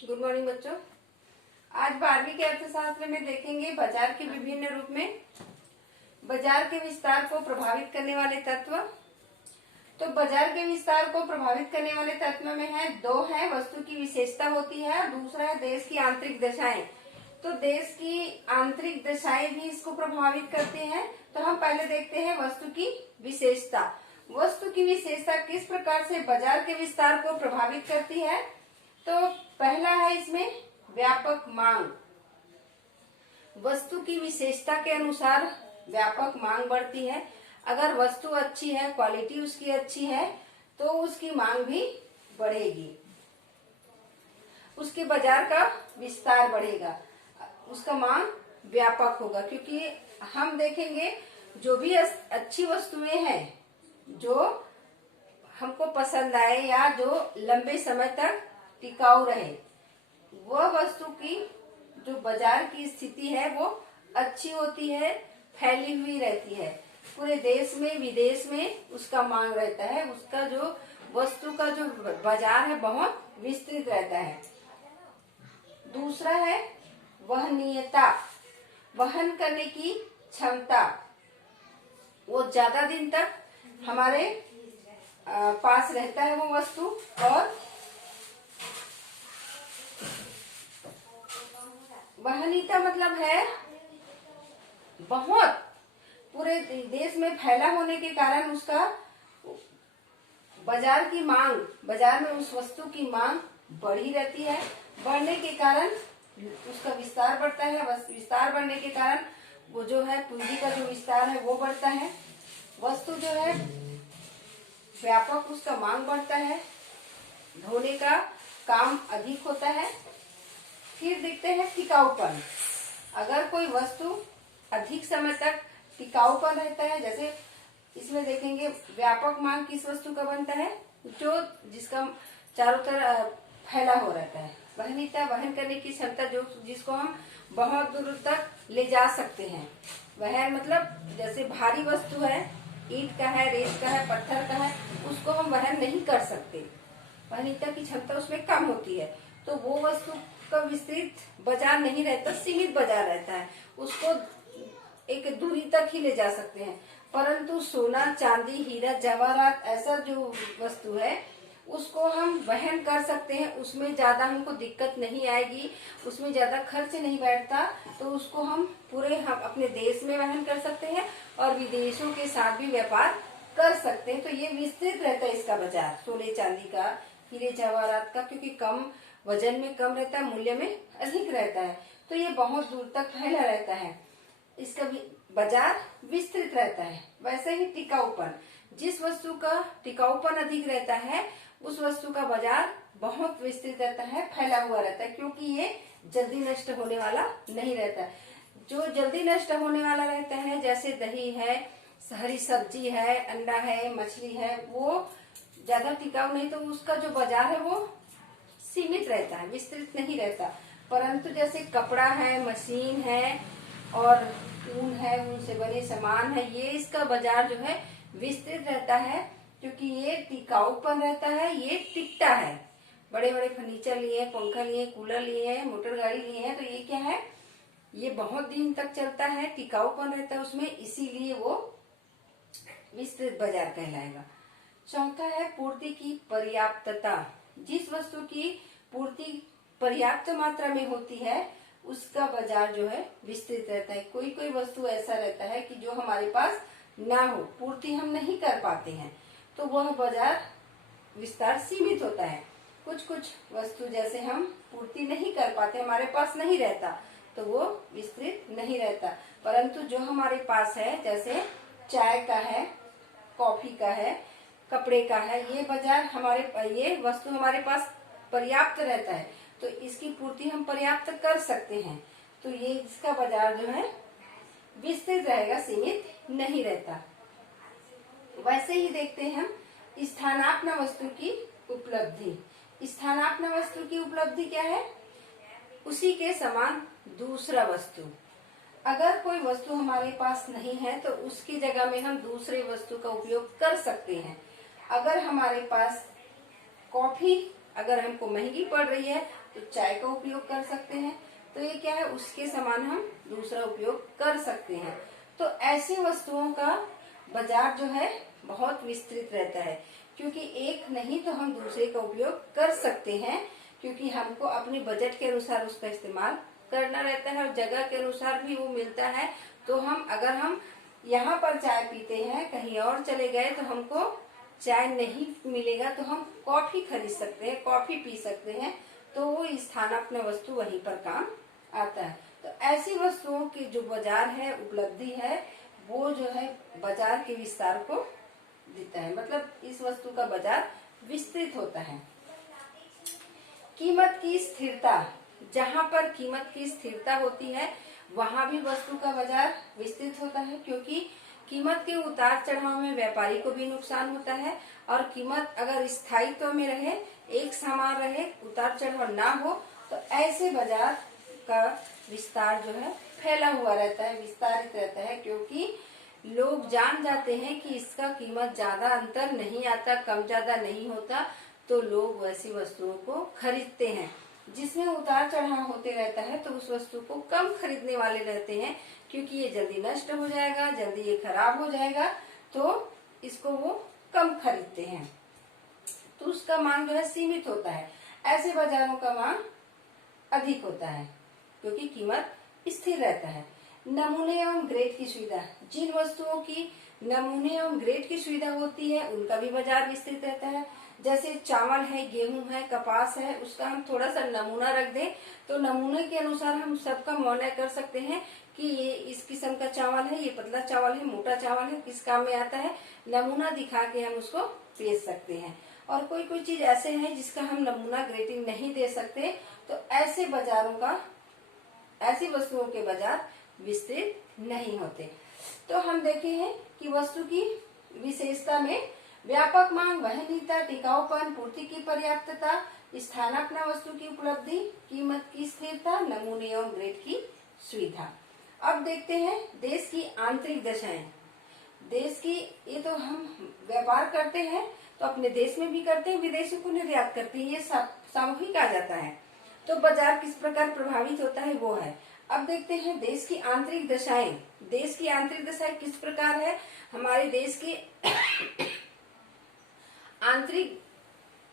Good morning बच्चों। आज 12वीं के अर्थशास्त्र में देखेंगे बाजार के विभिन्न रूप में बाजार के विस्तार को प्रभावित करने वाले तत्व। तो बाजार के विस्तार को प्रभावित करने वाले तत्व में दो है, वस्तु की विशेषता होती है और दूसरा है देश की आंतरिक दशाएं। तो देश की आंतरिक दशाएं भी इसको प्रभावित करते हैं। तो हम पहले देखते हैं वस्तु की विशेषता। वस्तु की विशेषता किस प्रकार से बाजार के विस्तार को प्रभावित करती है। तो पहला है इसमें व्यापक मांग। वस्तु की विशेषता के अनुसार व्यापक मांग बढ़ती है। अगर वस्तु अच्छी है, क्वालिटी उसकी अच्छी है, तो उसकी मांग भी बढ़ेगी, उसके बाजार का विस्तार बढ़ेगा, उसका मांग व्यापक होगा। क्योंकि हम देखेंगे जो भी अच्छी वस्तुएं हैं जो हमको पसंद आए या जो लंबे समय तक टिकाऊ रहे, वह वस्तु की जो बाजार की स्थिति है वो अच्छी होती है, फैली हुई रहती है, पूरे देश में विदेश में उसका मांग रहता है, उसका जो वस्तु का जो बाजार है बहुत विस्तृत रहता है। दूसरा है वहनीयता, वहन करने की क्षमता। वो ज्यादा दिन तक हमारे पास रहता है वो वस्तु। और वहनीयता मतलब है बहुत पूरे देश में फैला होने के कारण उसका बाजार की मांग, बाजार में उस वस्तु की मांग बढ़ी रहती है। बढ़ने के कारण उसका विस्तार बढ़ता है। विस्तार बढ़ने के कारण वो जो है पूंजी का जो विस्तार है वो बढ़ता है। वस्तु जो है व्यापक, उसका मांग बढ़ता है, ढोने का काम अधिक होता है। फिर देखते हैं टिकाऊपन। अगर कोई वस्तु अधिक समय तक टिकाऊपन रहता है, जैसे इसमें देखेंगे व्यापक मांग किस वस्तु का बनता है, जो जिसका चारों तरफ फैला हो रहता है। वहनीयता, वहन करने की क्षमता, जो जिसको हम बहुत दूर तक ले जा सकते हैं। वहन मतलब जैसे भारी वस्तु है, ईंट का है, रेत का है, पत्थर का है, उसको हम वहन नहीं कर सकते। वहनीयता की क्षमता उसमें कम होती है, तो वो वस्तु का विस्तृत बाजार नहीं रहता, सीमित बाजार रहता है, उसको एक दूरी तक ही ले जा सकते हैं। परंतु सोना, चांदी, हीरा, जवाहरात ऐसा जो वस्तु है उसको हम वहन कर सकते हैं, उसमें ज्यादा हमको दिक्कत नहीं आएगी, उसमें ज्यादा खर्च नहीं बैठता, तो उसको हम अपने देश में वहन कर सकते हैं और विदेशों के साथ भी व्यापार कर सकते हैं। तो ये विस्तृत रहता है इसका बाजार, सोने चांदी का, हीरे जवाहरात का, क्योंकि कम वजन में कम रहता है, मूल्य में अधिक रहता है, तो ये बहुत दूर तक फैला रहता है, इसका भी बाजार विस्तृत रहता है। वैसे ही टिकाऊपन, जिस वस्तु का टिकाऊपन अधिक रहता है उस वस्तु का बाजार बहुत विस्तृत रहता है, फैला हुआ रहता है, क्योंकि ये जल्दी नष्ट होने वाला नहीं रहता। जो जल्दी नष्ट होने वाला रहता है, जैसे दही है, हरी सब्जी है, अंडा है, मछली है, वो ज्यादा टिकाऊ नहीं, तो उसका जो बाजार है वो सीमित रहता है, विस्तृत नहीं रहता। परंतु जैसे कपड़ा है, मशीन है और ऊन है, ऊन से बने सामान है, ये इसका बाजार जो है विस्तृत रहता है, क्योंकि ये टिकाऊपन रहता है, ये टिकता है। बड़े बड़े फर्नीचर लिए, पंखा लिए, कूलर लिए, मोटर गाड़ी लिए हैं, तो ये क्या है, ये बहुत दिन तक चलता है, टिकाऊपन रहता है उसमें, इसीलिए वो विस्तृत बाजार कहलाएगा। चौथा है पूर्ति की पर्याप्तता। जिस वस्तु की पूर्ति पर्याप्त मात्रा में होती है उसका बाजार जो है विस्तृत रहता है। कोई कोई वस्तु ऐसा रहता है कि जो हमारे पास ना हो, पूर्ति हम नहीं कर पाते हैं, तो वह बाजार विस्तार सीमित होता है। कुछ कुछ वस्तु जैसे हम पूर्ति नहीं कर पाते, हमारे पास नहीं रहता, तो वो विस्तृत नहीं रहता। परंतु जो हमारे पास है, जैसे चाय का है, कॉफी का है, कपड़े का है, ये बाजार ये वस्तु हमारे पास पर्याप्त रहता है, तो इसकी पूर्ति हम पर्याप्त कर सकते हैं, तो ये इसका बाजार जो है विस्तृत रहेगा, सीमित नहीं रहता। वैसे ही देखते हैं हम स्थानापन्न वस्तु की उपलब्धि। स्थानापन्न वस्तु की उपलब्धि क्या है, उसी के समान दूसरा वस्तु। अगर कोई वस्तु हमारे पास नहीं है तो उसकी जगह में हम दूसरे वस्तु का उपयोग कर सकते हैं। अगर हमारे पास कॉफी अगर हमको महंगी पड़ रही है तो चाय का उपयोग कर सकते हैं। तो ये क्या है, उसके समान हम दूसरा उपयोग कर सकते हैं। तो ऐसी वस्तुओं का बाजार जो है बहुत विस्तृत रहता है, क्योंकि एक नहीं तो हम दूसरे का उपयोग कर सकते हैं, क्योंकि हमको अपने बजट के अनुसार उसका इस्तेमाल करना रहता है और जगह के अनुसार भी वो मिलता है। तो अगर हम यहाँ पर चाय पीते हैं, कहीं और चले गए तो हमको चाय नहीं मिलेगा तो हम कॉफी खरीद सकते हैं, कॉफी पी सकते हैं। तो वो स्थानापन्न वस्तु वहीं पर काम आता है। तो ऐसी वस्तुओं की जो बाजार है, उपलब्धि है, वो जो है बाजार के विस्तार को देता है। मतलब इस वस्तु का बाजार विस्तृत होता है। कीमत की स्थिरता, जहाँ पर कीमत की स्थिरता होती है वहां भी वस्तु का बाजार विस्तृत होता है, क्योंकि कीमत के उतार चढ़ाव में व्यापारी को भी नुकसान होता है। और कीमत अगर स्थायित्व में रहे, एक समान रहे, उतार चढ़ाव ना हो, तो ऐसे बाजार का विस्तार जो है फैला हुआ रहता है, विस्तारित रहता है, क्योंकि लोग जान जाते हैं कि इसका कीमत ज्यादा अंतर नहीं आता, कम ज्यादा नहीं होता, तो लोग वैसी वस्तुओं को खरीदते हैं। जिसमें उतार चढ़ाव होते रहता है तो उस वस्तु को कम खरीदने वाले रहते हैं, क्योंकि ये जल्दी नष्ट हो जाएगा, जल्दी ये खराब हो जाएगा, तो इसको वो कम खरीदते हैं। तो उसका मांग जो है सीमित होता है। ऐसे बाजारों का मांग अधिक होता है, क्योंकि कीमत स्थिर रहता है। नमूने एवं ग्रेड की सुविधा, जिन वस्तुओं की नमूने एवं ग्रेड की सुविधा होती है उनका भी बाजार विस्तृत रहता है। जैसे चावल है, गेहूं है, कपास है, उसका हम थोड़ा सा नमूना रख दें तो नमूने के अनुसार हम सबका निर्णय कर सकते हैं कि ये इस किस्म का चावल है, ये पतला चावल है, मोटा चावल है, किस काम में आता है। नमूना दिखा के हम उसको बेच सकते हैं। और कोई कोई चीज ऐसे है जिसका हम नमूना ग्रेडिंग नहीं दे सकते, तो ऐसे बाजारों का, ऐसी वस्तुओं के बाजार विस्तृत नहीं होते। तो हम देखे हैं कि वस्तु की विशेषता में व्यापक मांग, वहनीयता, टिकाऊपन, पूर्ति की पर्याप्तता, स्थानापन्न वस्तु की उपलब्धि, कीमत की स्थिरता, नमूने एवं ग्रेड की सुविधा। अब देखते हैं देश की आंतरिक दशाएं। देश की, ये तो हम व्यापार करते हैं तो अपने देश में भी करते हैं, विदेशों को निर्यात करते हैं, ये सामूहिक आ जाता है। तो बाजार किस प्रकार प्रभावित होता है वो है। अब देखते हैं देश की आंतरिक दशाएं। देश की आंतरिक दशाएं किस प्रकार है, हमारे देश की आंतरिक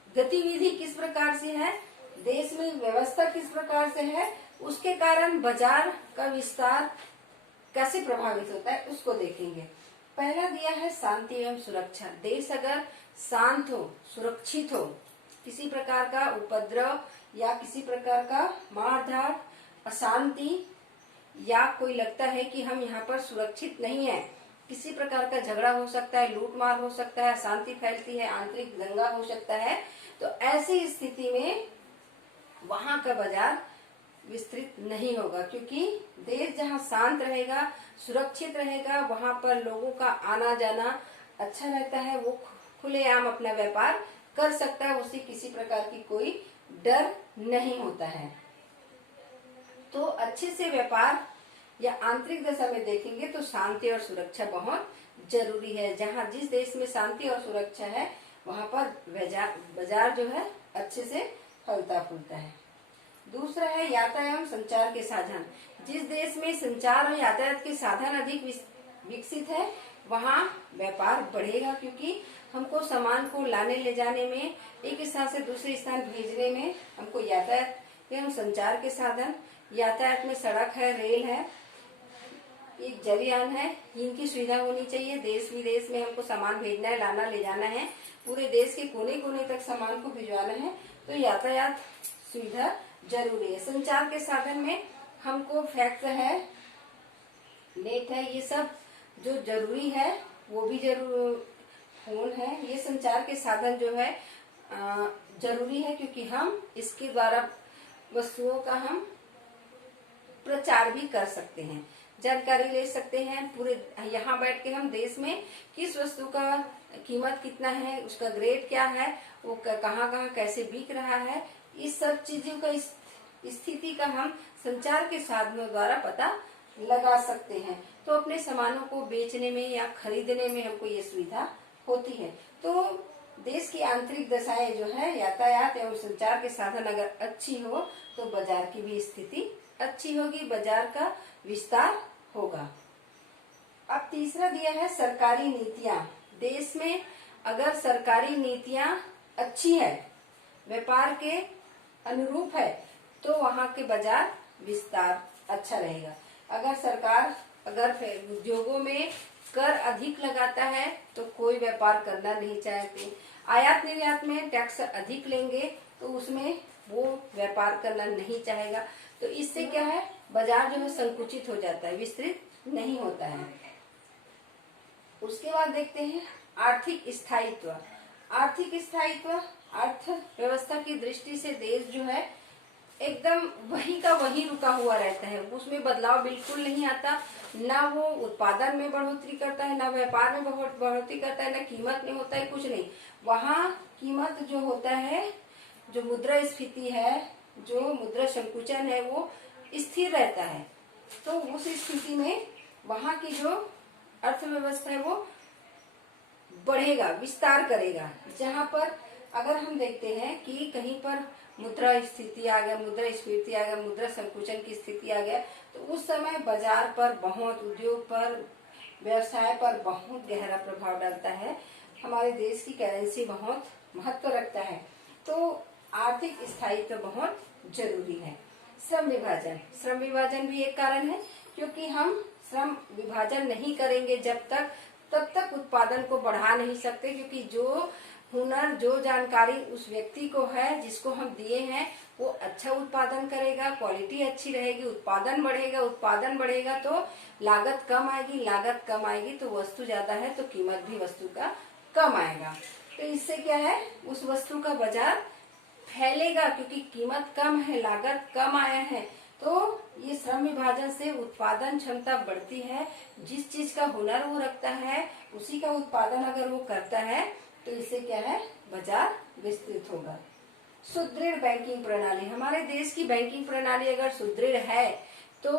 गतिविधि किस प्रकार से है, देश में व्यवस्था किस प्रकार से है, उसके कारण बाजार का विस्तार कैसे प्रभावित होता है उसको देखेंगे। पहला दिया है शांति एवं सुरक्षा। देश अगर शांत हो, सुरक्षित हो, किसी प्रकार का उपद्रव या किसी प्रकार का मारधाड़, अशांति, या कोई लगता है कि हम यहाँ पर सुरक्षित नहीं है, किसी प्रकार का झगड़ा हो सकता है, लूटमार हो सकता है, अशांति फैलती है, आंतरिक दंगा हो सकता है, तो ऐसी स्थिति में वहां का बाजार विस्तृत नहीं होगा। क्योंकि देश जहाँ शांत रहेगा, सुरक्षित रहेगा, वहां पर लोगों का आना जाना अच्छा रहता है, वो खुलेआम अपना व्यापार कर सकता है, उसे किसी प्रकार की कोई डर नहीं होता है। तो अच्छे से व्यापार या आंतरिक दशा में देखेंगे तो शांति और सुरक्षा बहुत जरूरी है। जहाँ जिस देश में शांति और सुरक्षा है वहां पर बाजार जो है अच्छे से फलता फूलता है। दूसरा है यातायात एवं संचार के साधन। जिस देश में संचार और यातायात के साधन अधिक विकसित है वहाँ व्यापार बढ़ेगा, क्योंकि हमको सामान को लाने ले जाने में, एक स्थान से दूसरे स्थान भेजने में हमको यातायात एवं संचार के साधन, यातायात में सड़क है, रेल है, एक जलयान है, इनकी सुविधा होनी चाहिए। देश विदेश में हमको सामान भेजना है, लाना ले जाना है, पूरे देश के कोने कोने तक सामान को भिजवाना है, तो यातायात सुविधा जरूरी है। संचार के साधन में हमको फैक्स है, नेट है, ये सब जो जरूरी है वो भी जरूर, फोन है, ये संचार के साधन जो है जरूरी है, क्योंकि हम इसके द्वारा वस्तुओं का हम प्रचार भी कर सकते हैं, जानकारी ले सकते हैं। पूरे यहाँ बैठ के हम देश में किस वस्तु का कीमत कितना है, उसका ग्रेड क्या है, वो कहाँ कहाँ कैसे बिक रहा है, इस सब चीजों का स्थिति का हम संचार के साधनों द्वारा पता लगा सकते हैं। तो अपने सामानों को बेचने में या खरीदने में हमको ये सुविधा होती है। तो देश की आंतरिक दशाएं जो है, यातायात एवं संचार के साधन अगर अच्छी हो तो बाजार की भी स्थिति अच्छी होगी, बाजार का विस्तार होगा। अब तीसरा दिया है सरकारी नीतियां। देश में अगर सरकारी नीतियां अच्छी है, व्यापार के अनुरूप है, तो वहां के बाजार विस्तार अच्छा रहेगा। अगर सरकार उद्योगों में कर अधिक लगाता है तो कोई व्यापार करना नहीं चाहते, आयात निर्यात में टैक्स अधिक लेंगे तो उसमें वो व्यापार करना नहीं चाहेगा। तो इससे क्या है, बाजार जो है संकुचित हो जाता है, विस्तृत नहीं होता है। उसके बाद देखते हैं आर्थिक स्थायित्व। आर्थिक स्थायित्व अर्थव्यवस्था की दृष्टि से देश जो है एकदम वही का वही रुका हुआ रहता है, उसमें बदलाव बिल्कुल नहीं आता। ना वो उत्पादन में बढ़ोतरी करता है, ना व्यापार में बढ़ोतरी करता है, ना कीमत में होता है, कुछ नहीं। वहाँ कीमत जो होता है, जो मुद्रास्फीति है, जो मुद्रा संकुचन है, वो स्थिर रहता है। तो उस स्थिति में वहाँ की जो अर्थव्यवस्था है वो बढ़ेगा, विस्तार करेगा। जहाँ पर अगर हम देखते हैं कि कहीं पर मुद्रा स्थिति आ गया, मुद्रास्फीति आ गया, मुद्रा संकुचन की स्थिति आ गया, तो उस समय बाजार पर बहुत, उद्योग पर, व्यवसाय पर बहुत गहरा प्रभाव डालता है। हमारे देश की करेंसी बहुत महत्व रखता है। तो आर्थिक स्थायित्व बहुत जरूरी है। श्रम विभाजन, श्रम विभाजन भी एक कारण है, क्योंकि हम श्रम विभाजन नहीं करेंगे तब तक उत्पादन को बढ़ा नहीं सकते। क्योंकि जो हुनर, जो जानकारी उस व्यक्ति को है, जिसको हम दिए हैं, वो अच्छा उत्पादन करेगा, क्वालिटी अच्छी रहेगी, उत्पादन बढ़ेगा। उत्पादन बढ़ेगा तो लागत कम आएगी, लागत कम आएगी तो वस्तु ज्यादा है तो कीमत भी वस्तु का कम आएगा। तो इससे क्या है, उस वस्तु का बाजार फैलेगा, क्योंकि कीमत कम है, लागत कम आया है। तो ये श्रम विभाजन से उत्पादन क्षमता बढ़ती है। जिस चीज का हुनर वो रखता है, उसी का उत्पादन अगर वो करता है, तो इससे क्या है, बाजार विस्तृत होगा। सुदृढ़ बैंकिंग प्रणाली, हमारे देश की बैंकिंग प्रणाली अगर सुदृढ़ है तो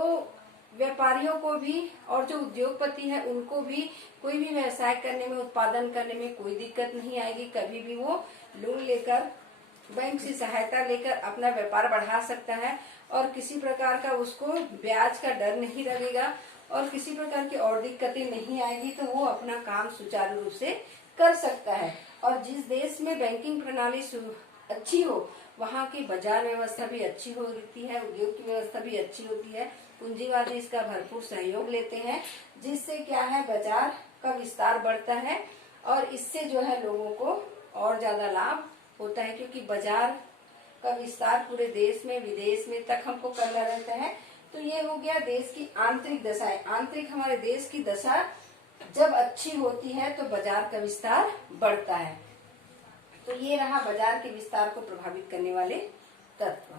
व्यापारियों को भी और जो उद्योगपति है उनको भी कोई भी व्यवसाय करने में, उत्पादन करने में कोई दिक्कत नहीं आएगी। कभी भी वो लोन लेकर, बैंक से सहायता लेकर अपना व्यापार बढ़ा सकता है और किसी प्रकार का उसको ब्याज का डर नहीं लगेगा और किसी प्रकार की और दिक्कतें नहीं आएगी। तो वो अपना काम सुचारू रूप से कर सकता है। और जिस देश में बैंकिंग प्रणाली अच्छी हो, वहाँ की बाजार व्यवस्था भी अच्छी होती है, उद्योग की व्यवस्था भी अच्छी होती है, पूंजीवादी इसका भरपूर सहयोग लेते हैं, जिससे क्या है, बाजार का विस्तार बढ़ता है और इससे जो है लोगों को और ज्यादा लाभ होता है। क्योंकि बाजार का विस्तार पूरे देश में, विदेश में तक हमको करना रहता है। तो ये हो गया देश की आंतरिक दशाएं। आंतरिक हमारे देश की दशा जब अच्छी होती है तो बाजार का विस्तार बढ़ता है। तो ये रहा बाजार के विस्तार को प्रभावित करने वाले तत्व।